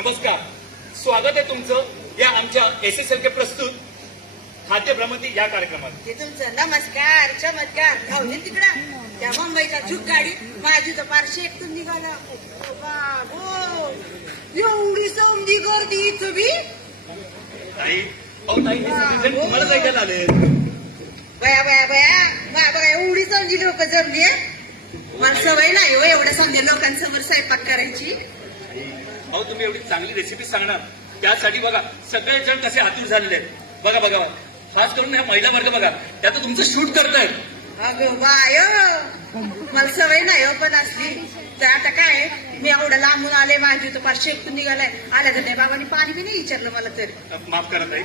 नमस्कार, स्वागत आहे तुमचं या आमच्या SSLK प्रस्तुत खाद्य भ्रमंती या कार्यक्रमात. ते तुमचं नमस्कार चमत्कार धावले तिकडं त्या मुंबईचा झुक गाडी माझी तर फार शेकून निघाला. बाबो एवढी समजी गर्दी इथं बी. ताई, अहो ताई, हे सगळेजण तुम्हालाच ऐकायला आले. बया बया बया बाबा एवढी समजी लोक जमली. मला सवय नाही हो एवढ्या समजे लोकांसमोर स्वयंपाक करायची. अहो तुम्ही एवढी चांगली रेसिपी सांगणार त्यासाठी बघा सगळेजण कसे आतुर झालेले आहेत. बघा बघा, खास करून ह्या महिला वर्ग बघा, त्या तर तुमचं शूट करतायत. अगं बाय मला सवय नाही हो पण असली तर आता काय मी एवढं लांबून आले माझी तर फार शेकून निघालाय. आल्या तर नाही बाबांनी पाणी बी नाही विचारलं मला तरी. माफ करा ताई,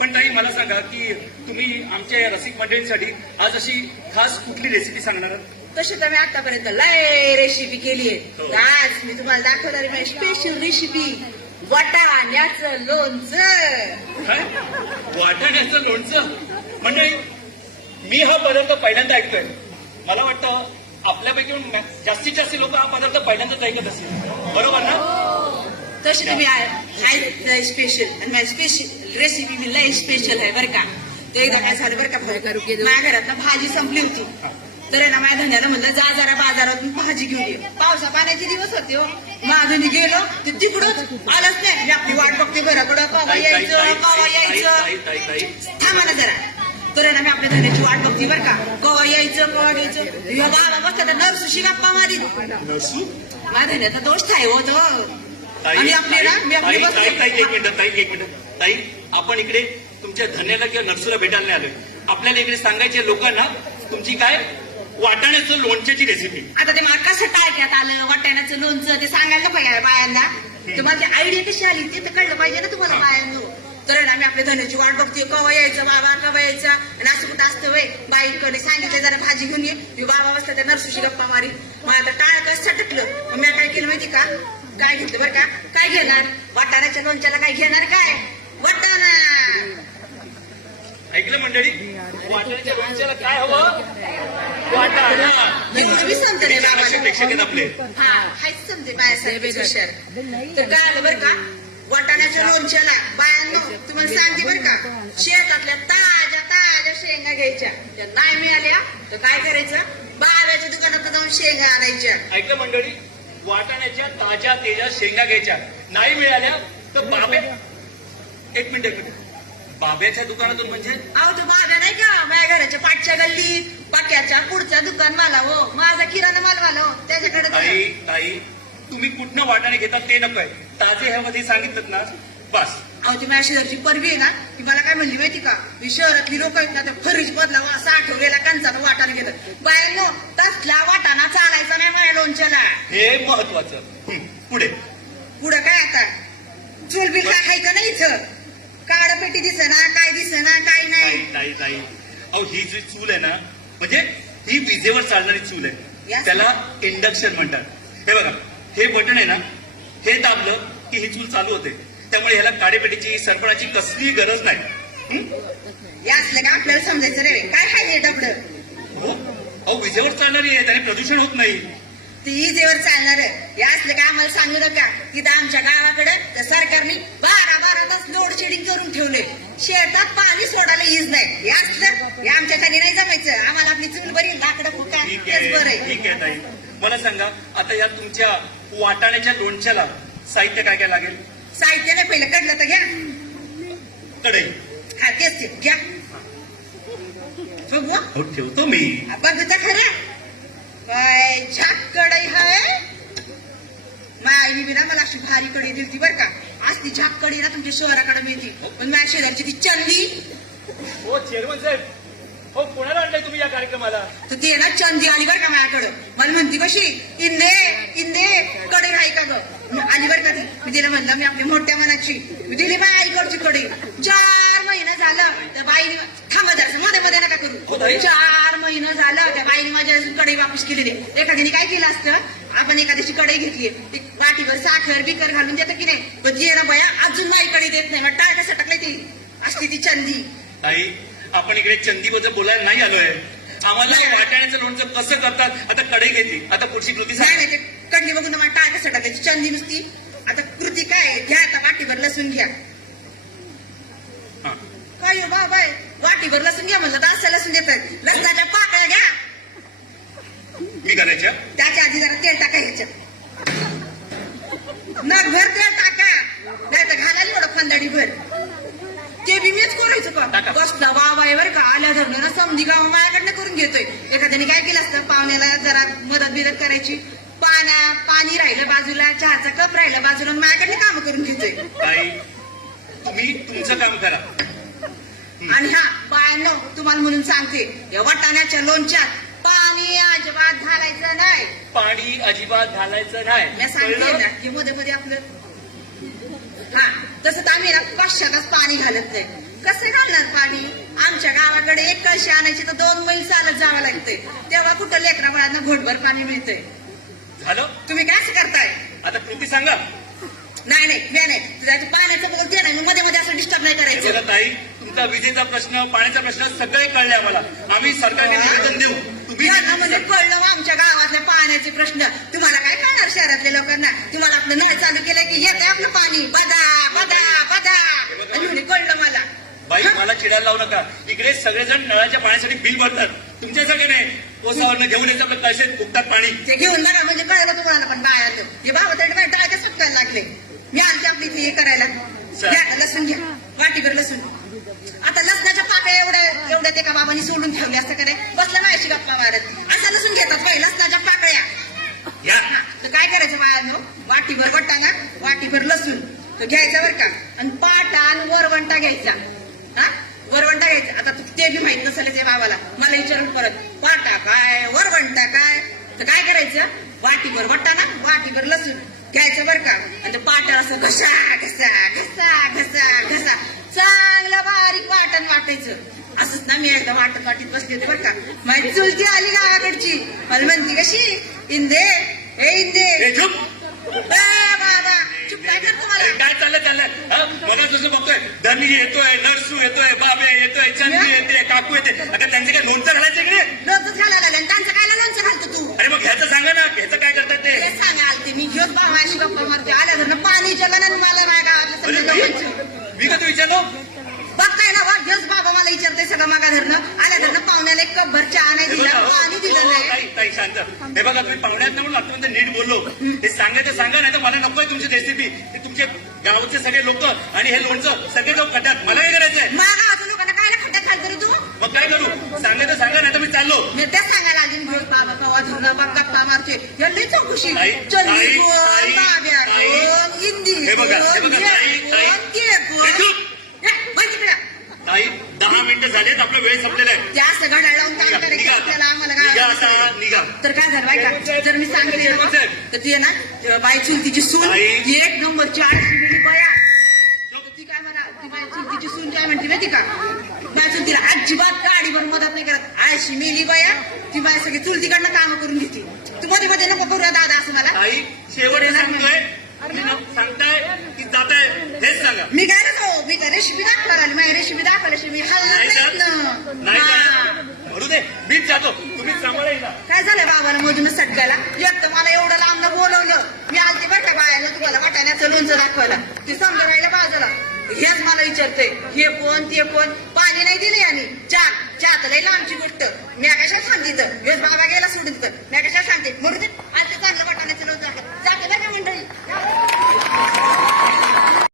पण ताई मला सांगा की तुम्ही आमच्या रसिक मंडळींसाठी आज अशी खास कुठली रेसिपी सांगणार आहात? तशी तर मी आतापर्यंत लय रेसिपी केली हो. आहे. आज मी तुम्हाला दाखवणार आहे माझी स्पेशल रेसिपी वाटाण्याचं लोणचं. काय? वाटाण्याचं लोणचं? मंडळी, मी हा पदार्थ पहिल्यांदा ऐकतोय. मला वाटतं आपल्यापैकी जास्तीत जास्त लोक हा पदार्थ पहिल्यांदाच ऐकत असतील, बरोबर ना? तशी तुम्ही लय स्पेशल आणि माझी स्पेशल रेसिपी मी लय स्पेशल आहे बरं का. ते एकदा काय झालं बरं का माझ्या घरात ना भाजी संपली होती. तर आहे ना माझ्या धन्याला म्हणलं जा जरा बाजारातून भाजी घेऊन ये. पावसा पाण्याचे दिवस होते हो. माझ्याने गेलो ते तिकडंच आलंच नाही. मी आपली वाट बघते घराकडं कवा यायचं कवा यायचं. थांबा ना जरा. तर आहे ना मी आपल्या धन्याची वाट बघते बरं का कवा यायचं कवा घ्यायचं. ह्यो बाबा बसता नरसुशी गप्पा मारी. माझ्या धन्याचा दोष काय होत आणि आपले ना मी आपली एक मिनिट ताई, आपण इकडे तुमच्या धन्याला किंवा नरसूला भेटायला नाही आलोय. आपल्याला इकडे सांगायचे लोकांना तुमची काय वाटाण्याचं लोणच्याची रेसिपी. आता ते मला कसं टाळक्यात आलं वाटाण्याचं लोणचं ते सांगायला पाहिजे बायांना. तुम्हाला ती आयडिया कशी आली ते तर कळलं पाहिजे ना तुम्हाला बायांनो. तर ना मी आपल्या धन्याची वाट बघते कवा यायचं बाबा कवा यायचा. आणि असं कुठं असतं वय बाईकडे सांगितलं जरा भाजी घेऊन ये. मी बाबा बसता त्या नरसूशी गप्पा मारी. मला आता टाळकं सटकलं. मग मी काय केलं माहिती का काय घेतलं बरं का काय घेणार वाटाण्याच्या लोणच्याला काय घेणार काय वाटाणा. ऐकलं मंडळी, वाटाण्याच्या लोणच्याला काय हवं? वाटाणा. एवढं बी समजतं रे बाबा. प्रेक्षक आहेत आपले. हा हाच समजे बायासाहेब हुशार. तर काय आलं बरं का वाटाण्याच्या लोणच्याला बायांनो तुम्हाला सांगते बरं का शेतातल्या ताज्या ताज्या शेंगा घ्यायच्या. त्या नाही मिळाल्या तर काय करायचं बाव्याच्या दुकानात जाऊन शेंगा आणायच्या. ऐकलं मंडळी, वाटाण्याच्या ताज्या तेजा शेंगा घ्यायच्या. नाही मिळाल्या तर एक मिनिट बाब्याच्या दुकानातून म्हणजे? अहो तो बाव्या नाही का माझ्या घराच्या पाठच्या गल्लीत पाक्याच्या पुढच्या दुकान मला हो माझा किराणा माल मला हो त्याच्याकडे. ताई तुम्ही कुठनं वाटाणे घेतात ते नकोय, ताजे ह्यामध्ये सांगितलं ना बस. अहो ती माझ्या शेजारची परवी आहे ना ती मला काय म्हणली माहिती का मी शहरातली लोक आहेत ना त्या फरीज मधला असं आठवलेला कंचानं वाटाणा घेतात. बायांनो तसला वाटाणा चालायचा नाही माझ्या लोणच्याला. हे महत्वाचं. पुढे पुढं काय आता चूल बिल काय खायचं नाही इथं. काळपेटी दिसेना काय दिसेना काय नाही. ताई अहो ही जी चूल आहे ना म्हणजे ही विजेवर चालणारी चूल आहे. त्याला इंडक्शन म्हणतात. हे बघा हे बटन आहे ना हे दाबलं की ही चूल चालू होते. त्यामुळे ह्याला काळेपेटीची सरपणाची कसली गरज नाही. या असलं का आपल्याला समजायचं रे काय खायचे डबडं. हो अहो विजेवर चालणारी आहे त्याने प्रदूषण होत नाही. ती इजेवर चालणार या असलं का आम्हाला सांगू नका. तिथं आमच्या गावाकडे त्या सरकारने 12 तास लोड शेडिंग करून ठेवले. शेतात पाणी सोडायला ईज नाही. हे असलं हे आमच्या खाली नाही जमायचं. आम्हाला आपली चूल बरी लाकडं फुका तेच बरं आहे. ठीक आहे ताई, मला सांगा आता या तुमच्या वाटाण्याच्या लोणच्याला साहित्य काय काय लागेल? साहित्य नाही पहिलं कडलं तर घ्या. कढई? हा तेच ते घ्या. बघू हो ठेवतो मी. बघू तर खरं काय झाक कढई आहे. मायनी बिना मला अशी भारी कढई दिली बरं का. आज ती झाक कढई ना तुमच्या शहराकडे मिळते पण माझ्या शेजारची ती चंदी. हो चेअरमन साहेब, हो कोणाला आणलंय तुम्ही या कार्यक्रमाला? तर ती ना चंदी आली बरं का माझ्याकडं. मला म्हणती कशी इंदे कढई आहे का ग आली बरं का ती. मी तिला म्हणलं मी आपली मोठ्या मनाची मी दिली बाई आईकडची कढई. 4 महिने झालं त्या बाईने थांबा जरासं मध्ये मध्ये नका करू. 4 महिने झालं त्या बाईने माझ्या कढई वापस केलेली. एखाद्याने काय केलं असतं आपण एखाद्याची कढई घेतली ती वाटीवर साखर बिकर घालून देतं की नाही पण ती ना बाया अजून नाही कढई देत नाही. मग टाळकं सटकलंय ती असते ती चंदी. ताई आपण इकडे चंदीबद्दल बोलायला नाही आलोय. आम्हाला वाटाण्याचं लोणचं कसं करतात आता कढई घेतली. आता पुढची कृती नाही ते कडली बघून मला टाळकं सटकल्याची चंदी नुसती. आता कृती काय लसूण घ्या. हा. काय हो बाबा वाटीभर लसूण घ्या म्हणलं तर असं लसूण देतात. लसणाच्या पाकळ्या घ्या. मी करायच्या त्याच्या आधी जरा तेल टाका ह्याच्यात. नगभर तेल टाका. नाही तर घालायला एवढं खंदाडी भर. ते बी मीच करायचं टाका. का कसला वाव आहे बरं का. आल्या धरणं ना समधी गाव माझ्याकडनं करून घेतोय. एखाद्याने काय केलं असतं पाहुण्याला जरा मदत बिदत करायची. पाणी राहिलं बाजूला, चहाचा कप राहिला बाजूला, माझ्याकडनं काम करून घेतोय. ताई तुम्ही तुमचं काम करा. आणि हा बायांनो तुम्हाला म्हणून सांगते या वाटाण्याच्या लोणच्यात पाणी अजिबात घालायचं नाही. पाणी अजिबात घालायचं नाही. मी सांगते कळलं? ना की मध्ये मध्ये आपलं हा तसंच आम्ही ना पाचशातच पाणी घालत नाही. कसं घालणार पाणी. आमच्या गावाकडे एक कळशी आणायची तर 2 मैल चालत जावं लागतंय. तेव्हा कुठं लेकरा बाळांना घोटभर पाणी मिळतंय. झालं. तुम्ही काय असं करताय. आता कृती सांगा. नाही मी नाही तुझ्या पाण्याचं बोलते नाही. मध्ये मध्ये असं डिस्टर्ब नाही हे करायचं. बघा ताई तुमचा विजेचा प्रश्न पाण्याचा प्रश्न सगळे कळले आम्हाला. आम्ही सरकारने निवेदन देऊ. तुम्ही यांना म्हणजे कळलं आमच्या गावातल्या पाण्याचे प्रश्न. तुम्हाला काय कळणार शहरातल्या लोकांना. तुम्हाला आपलं नळ चालू केलं की येतंय आपलं पाणी बदा बदा बदा. आणि म्हणे कळलं मला. बाई मला चिडायला लावू नका. इकडे सगळेजण नळाच्या पाण्यासाठी बिल भरतात. तुमच्यासाठी नाही. कोसावरनं घेऊन यायचं आपलं कळशे फुकतात पाणी. ते घेऊन बघा म्हणजे कळलं तुम्हाला. पण बायाचं हे बाबा तरी बाई टाळके सुटकायला लागले. मी आणते आपली इथे हे करायला. घ्या लसूण घ्या वाटीभर लसूण. आता लसणाच्या पाकळ्या एवढ्या ते का बाबांनी सोडून ठेवले असतं कडे बसलं माझ्याशी गप्पा मारत. असं लसूण घेतात बाई लसणाच्या पाकळ्या. या तर काय करायचं बाळांनो वाटीभर वाटाणा वाटीभर लसूण तर घ्यायचं बरं का. आणि पाटा आणि वरवंटा घ्यायचा. हा वरवंटा घ्यायचा. आता ते बी माहित नसेल ते बाबाला. मला विचारून परत पाटा काय वरवंटा काय. तर काय करायचं वाटीभर वाटाणा वाटीभर लसूण घ्यायचं बरं का. आणि ते पाटा असं घसा घसा घसा घसा घसा चांगलं बारीक वाटण वाटायचं. असंच ना मी एकदा वाटीत बसली होती बरं का. माझी चुलती आली गावाकडची. मला म्हणती कशी इंदे हे इंदे हे चुप. बाबा चुप काय करतो मला. अरे काय चाललंय मला जसं बघतोय धनी येतोय नरसू येतोय बाबे येतोय चंदी येते काकू येते. आता त्यांचे काय लोणचं घालायचं इकडे. लोणचं घालायला लागलं आणि त्यांचं काय लोणचं घालतो तू. अरे मग ह्याचं सांगा ना ह्याचं काय करतात ते. हे सांगा आलते मी घेऊन बाबाशी गप्पा मारते. आल्या घरनं पाणी जलन आणि मला नाही गावातलं अरे सगळं मी लोणचं. मी का तू विचारलो. बघताय ना बा घेऊच बाबा मला विचारते सगळं मागा धरणं. आल्या घरनं पाहुण्याला एक कप भर चहा नाही हे दिला बघा, पाणी दिलं हो, नाही. ताई ताई शांत. हे बघा तुम्ही पाहुण्यात म्हणून लागतो म्हणजे नीट बोललो. हे सांगायचं सांगा नाही तर मला नकोय तुमची रेसिपी. ते तुमचे गावचे सगळे लोक आणि हे लोणचं सगळे लोक खातात. मला काय करायचंय. माझ्या गावाच्या लोकांना काय ना खड्ड्यात खाल करू तू. मग काय करू. सांगायचं सांगा नाही तर मी चाललो. मी तेच सांगायला आली घेऊन बाबा कवा धरणं बघ गप्पा मारते. हे लई चौकशी ताई, चल्ली ताई, कोण ताई, बाब्या ताई. कोण हिंदी हे बघा, हे कोण बघा, हे ताई, ताई. कोण ते हे कोण. दूध. हे, वळ तिकडे. ताई 10 मिनिटं झालेत आपला वेळ संपलेला आहे. जास्त घड्याळ लावून काम निघा, करायचं निघा. आपल्याला आम्हाला निघा गावात. आता निघा. तर काय झालं बायका जर मी सांगितलं ना तर ती आहे ना बाई चुलतीची सून आई. एक नंबरची आळशी गेली बाया. ती काय म्हणा ती बाई चुलतीची सून काय म्हणते माहिती का. बाय चुलतीला अजिबात गाडीवर मदत नाही करत. आळशी मेली बाया. ती बाय सगळी चुलतीकडनं काम करून घेते. तू मध्ये मध्ये नको करूया दादा असं मला. ताई शेवट सांगतोय तुम्ही सांगताय की जाताय हेच सांगा. मी काय नको मी तर रेसिपी दाखवायला आली. माझी रेसिपी दाखवायला मी हलणार नाही नाहीत जात. नाही ना. जात. म्हणू दे मीच जातो. तुम्ही सांभाळा येईल. काय झालं बाबाला मधून सटकायला. एक तर मला एवढं लांब बोलवलं. मी आलते बरं का बायाला तुम्हाला वाटाण्याचं लोणचं दाखवायला. ते समजा राहिलं बाजूला. हेच मला विचारते हे कोण ते कोण. पाणी नाही दिले आणि चहा तर लई लांबची गोष्ट. मी कशाला सांगते तर हेच बाबा गेला सोडून तर मी कशाला सांगते म्हणून ते आलते चांगलं वाटाण्याचं लोणचं जाते